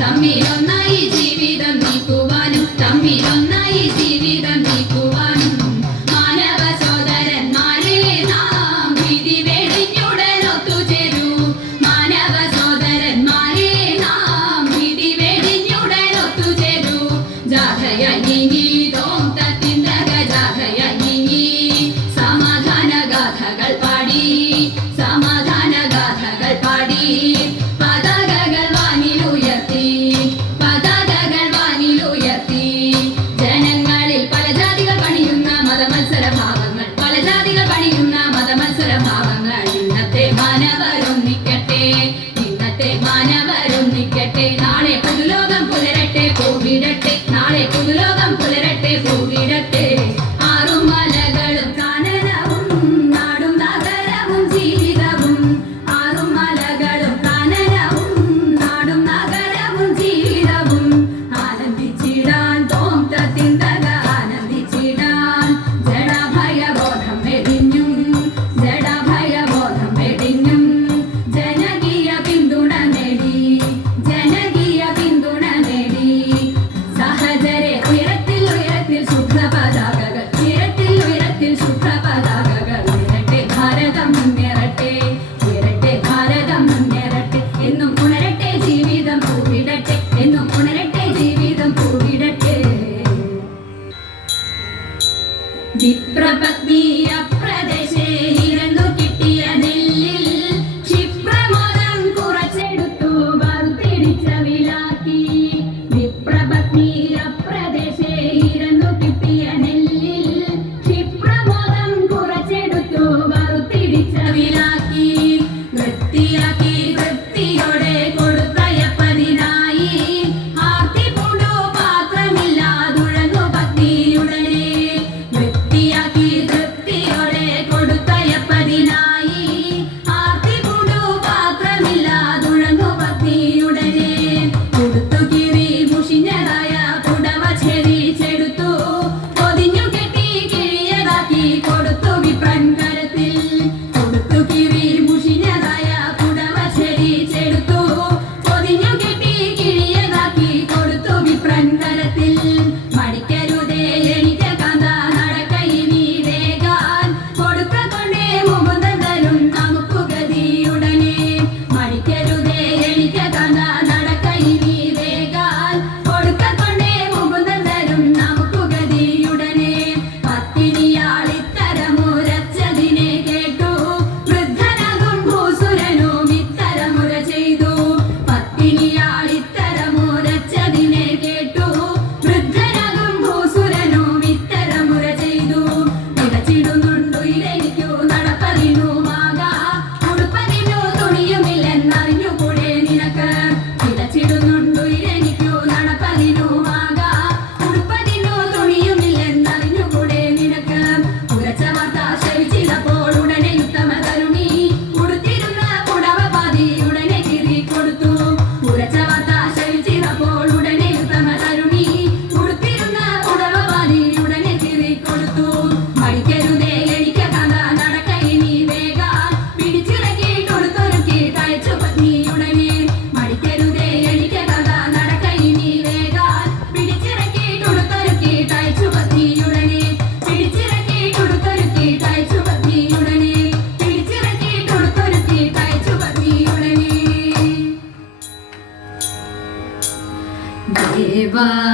തമ്മിലൊന്നായി ജീവിതം നീക്കുവാനും തമ്മിലൊന്നായി ജീവിതം 만났네 바